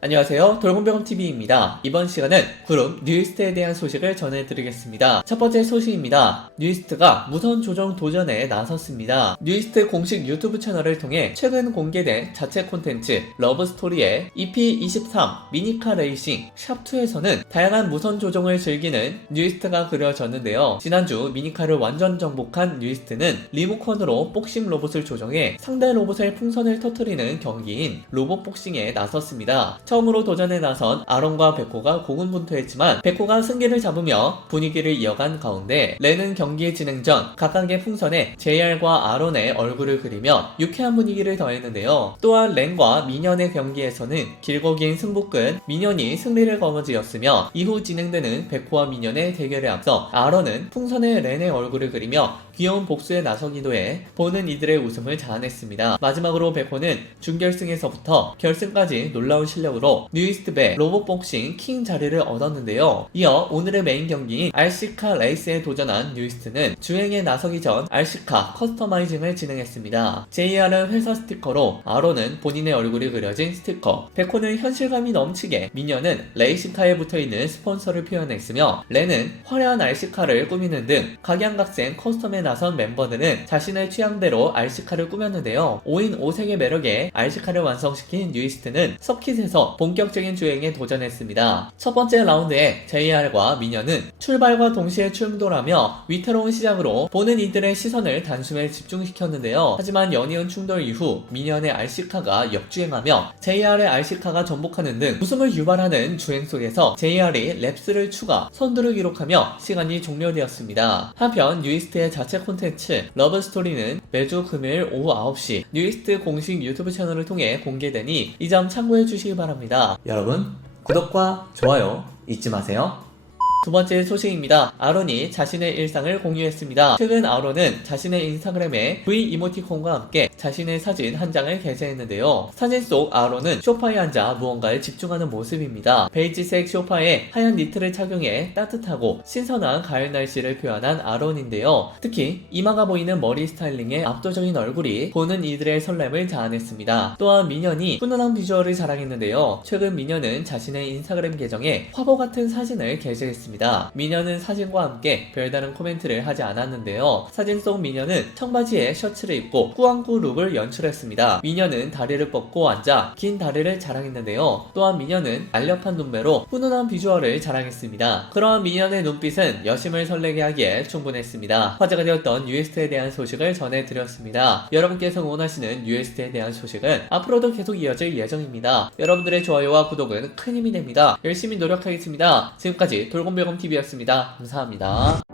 안녕하세요. 돌곰별곰TV입니다. 이번 시간은 그룹 뉴이스트에 대한 소식을 전해드리겠습니다. 첫 번째 소식입니다. 뉴이스트가 무선 조정 도전에 나섰습니다. 뉴이스트 공식 유튜브 채널을 통해 최근 공개된 자체 콘텐츠 러브스토리의 EP23 미니카 레이싱 샵2에서는 다양한 무선 조종을 즐기는 뉴이스트가 그려졌는데요. 지난주 미니카를 완전 정복한 뉴이스트는 리모컨으로 복싱 로봇을 조정해 상대 로봇의 풍선을 터트리는 경기인 로봇 복싱에 나섰습니다. 처음으로 도전에 나선 아론과 베코가 고군분투했지만 베코가 승기를 잡으며 분위기를 이어간 가운데 레는 경기 진행 전 각각의 풍선에 JR과 아론의 얼굴을 그리며 유쾌한 분위기를 더했는데요. 또한 렌과 미년의 경기에서는 길고 긴 승부 끝 미년이 승리를 거머쥐었으며 이후 진행되는 베코와 미년의 대결에 앞서 아론은 풍선에 렌의 얼굴을 그리며 귀여운 복수에 나서기도 해 보는 이들의 웃음을 자아냈습니다. 마지막으로 베코는 준결승에서부터 결승까지 놀라운 실력 으로 뉴이스트배 로봇복싱 킹 자리를 얻었는데요. 이어 오늘의 메인 경기인 RC카 레이스에 도전한 뉴이스트는 주행에 나서기 전 RC카 커스터마이징을 진행했습니다. JR은 회사 스티커로 아로는 본인의 얼굴이 그려진 스티커, 베코는 현실감이 넘치게 미녀는 레이싱카에 붙어있는 스폰서를 표현했으며 레는 화려한 RC카를 꾸미는 등 각양각색 커스텀에 나선 멤버들은 자신의 취향대로 RC카를 꾸몄는데요. 5인 5색의 매력에 RC카를 완성시킨 뉴이스트는 서킷에서 본격적인 주행에 도전했습니다. 첫 번째 라운드에 JR과 미녀는 출발과 동시에 충돌하며 위태로운 시작으로 보는 이들의 시선을 단숨에 집중시켰는데요. 하지만 연이은 충돌 이후 미녀의 RC카가 역주행하며 JR의 RC카가 전복하는 등 웃음을 유발하는 주행 속에서 JR이 랩스를 추가, 선두를 기록하며 시간이 종료되었습니다. 한편 뉴이스트의 자체 콘텐츠 러브스토리는 매주 금요일 오후 9시 뉴이스트 공식 유튜브 채널을 통해 공개되니 이 점 참고해 주시기 바랍니다. 여러분 구독과 좋아요 잊지 마세요. 두 번째 소식입니다. 아론이 자신의 일상을 공유했습니다. 최근 아론은 자신의 인스타그램에 V 이모티콘과 함께 자신의 사진 한 장을 게재했는데요. 사진 속 아론은 소파에 앉아 무언가에 집중하는 모습입니다. 베이지색 소파에 하얀 니트를 착용해 따뜻하고 신선한 가을 날씨를 표현한 아론인데요. 특히 이마가 보이는 머리 스타일링에 압도적인 얼굴이 보는 이들의 설렘을 자아냈습니다. 또한 미녀이 훈훈한 비주얼을 자랑했는데요. 최근 미녀는 자신의 인스타그램 계정에 화보 같은 사진을 게재했습니다. 미녀는 사진과 함께 별다른 코멘트를 하지 않았는데요. 사진 속 미녀는 청바지에 셔츠를 입고 꾸안꾸 룩을 연출했습니다. 미녀는 다리를 뻗고 앉아 긴 다리를 자랑했는데요. 또한 미녀는 날렵한 눈매로 훈훈한 비주얼을 자랑했습니다. 그러한 미녀의 눈빛은 여심을 설레게 하기에 충분했습니다. 화제가 되었던 UST에 대한 소식을 전해드렸습니다. 여러분께서 원하시는 UST에 대한 소식은 앞으로도 계속 이어질 예정입니다. 여러분들의 좋아요와 구독은 큰 힘이 됩니다. 열심히 노력하겠습니다. 지금까지 돌곰 별곰TV였습니다. 감사합니다.